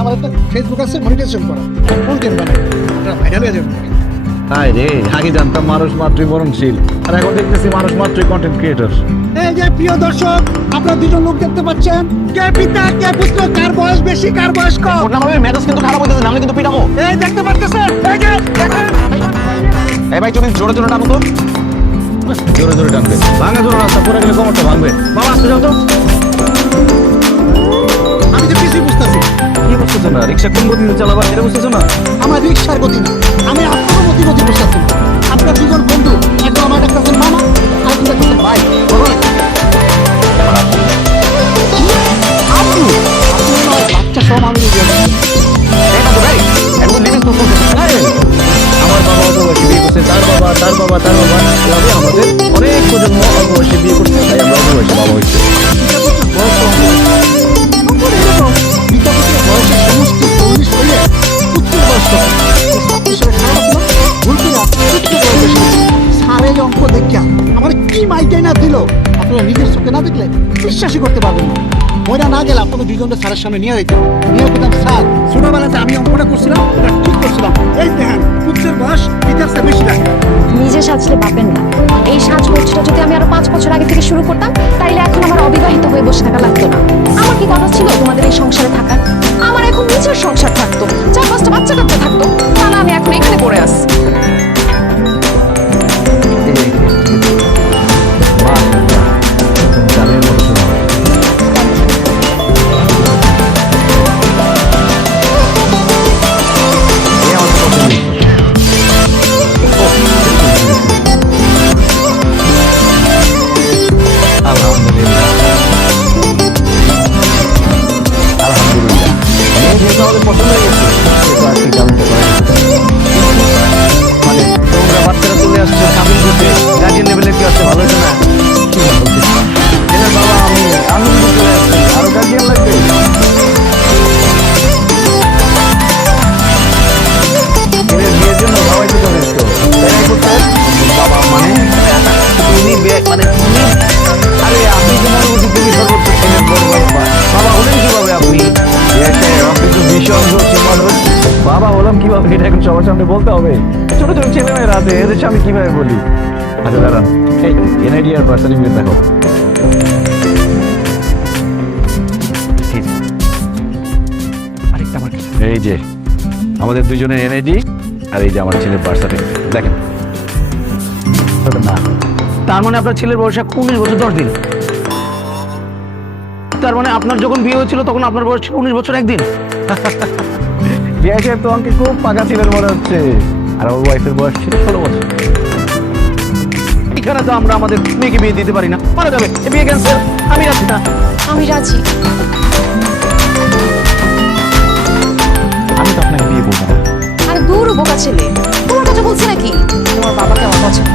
আমার একটা ফেসবুক আছে মনিটাইজেশন করা, কন্টেন্ট বানাই, এটা ভাইরাল হয়ে যাবে। হাই রে, আগে জানতাম মানুষ মাত্রই মরণশীল, আর এখন দেখতেছি মানুষ মাত্রই কন্টেন্ট ক্রিয়েটর। এই যে প্রিয় দর্শক, আপনারা দুজন লোক দেখতে পাচ্ছেন, কে পিতা কে পুত্র, কার বয়স বেশি কার বয়স কম। ওটা আমাদের মেজাজ কিন্তু খারাপ হইতেছে, নাহলে কিন্তু পিটাবো। এই দেখতে পাচ্ছেন, এই যে দেখেন। এই ভাই তুমি জোরে জোরে টানো তো। জোরে জোরে টানবে, ভাঙা জোরে রাস্তা পরে গেলে কোমরটা ভাঙবে। বাবা আসতে যাও তো। আমি যে পিছিয়ে বুঝতেছি, কি বুঝতেছো না? রিক্সা কোন গতিতে চালাবা এটা বুঝতেছো না? আমার রিক্সার গতি না, আমি আপনার গতি বুঝতেছি না। আপনারা দুজন বন্ধু, একজন আমার কাছে মামা, আর দুজন কাছে ভাই। বলো না? আপু, আপনি আমার বাচ্চা সহ আমি এই না তো ভাই, একদম লিমিট তো করতেছে। আমার বাবা অল্প বয়সে বিয়ে করছে, তার বাবা তার বাবা তার বাবা, এভাবে আমাদের অনেক প্রজন্ম অল্প বয়সে বিয়ে করছে, তাই আমরা অল্প বয়সে বাবা হয়েছে। অঙ্ক দেখা আমার কি মাইটাই না দিল, আপনারা নিজের চোখে না দেখলে বিশ্বাসই করতে পারবেন না। ময়রা না গেলে আপনাদের দুজনকে স্যারের সামনে নিয়ে যেতাম, নিয়ে বলতাম স্যার ছোটবেলাতে আমি অঙ্কটা করছিলাম, ওটা ঠিক করছিলাম। এই দেখেন পুত্রের বয়স ইতিহাসে বেশি লাগে। নিজে সাজলে পাবেন না। এই সাজগোজটা যদি আমি আরো 5 বছর আগে থেকে শুরু করতাম, তাইলে এখন আমার অবিবাহিত হয়ে বসে থাকা লাগতো না। আমার কি কথা ছিল তোমাদের এই সংসারে থাকার? আমার এখন নিজের সংসার থাকতো, 4-5টা বাচ্চা কাচ্চা থাকতো, তাহলে আমি এখন এখানে পড়ে আছি। জানের মতো শোনা। এই আমার পছন্দ। আলহামদুলিল্লাহ, আলহামদুলিল্লাহ। মেয়ে যেহেতু আমাদের পছন্দ হয়ে গেছে, সেহেতু আর কি কামিনটা করা যেতে পারে। মানে তোমরা বাচ্চারা চলে আসছো কামিন করতে, গার্জিয়ান লেভেলে কি আসছে ভালো হতো না? কি বলতে ছেলের বাবা আমি কিন্তু চলে আসছি, আরো গার্জিয়ান লাগবে। ছেলের বিয়ের জন্য সবাই তো যথেষ্ট তাই করতে বাবা মানে তুমি মানে তুমি, আরে আপনি তো মনে করছি তুমি সর্বোচ্চ ছেলের বড় বাবা, বাবা হলেন কিভাবে আপনি? আপনি তো ভীষণ রসিক মানুষ। বাবা হলাম কিভাবে এটা এখন সবার সামনে বলতে হবে? ছোট ছোট ছেলে মেয়েরা আছে, এদের সামনে কিভাবে বলি? আচ্ছা দাঁড়ান, এই এনআইডি আর বার্থ সার্টিফিকেট দেখো। এই যে আমাদের দুজনের এনআইডি, আর এই যে আমার ছেলের বার্থ সার্টিফিকেট দেখেন। না, তার মানে আপনার ছেলের বয়স 19 বছর 10 দিন। তার মানে আপনার যখন বিয়ে হয়েছিল তখন আপনার বয়স ছিল 19 বছর 1 দিন। বিয়ে তো আমাকে খুব পাকা ছেলের মনে হচ্ছে, আর ওর ওয়াইফের বয়স ছিল 16 বছর। এখানে তো আমরা আমাদের মেয়েকে বিয়ে দিতে পারি না, মারা যাবে, এ বিয়ে ক্যান্সেল। আমি রাজি না। আমি রাজি। আমি তো আপনাকে বিয়ে করবো না। আর দূর বোকা ছেলে, তোমার কথা বলছে নাকি? তোমার বাবাকে আমার পছন্দ।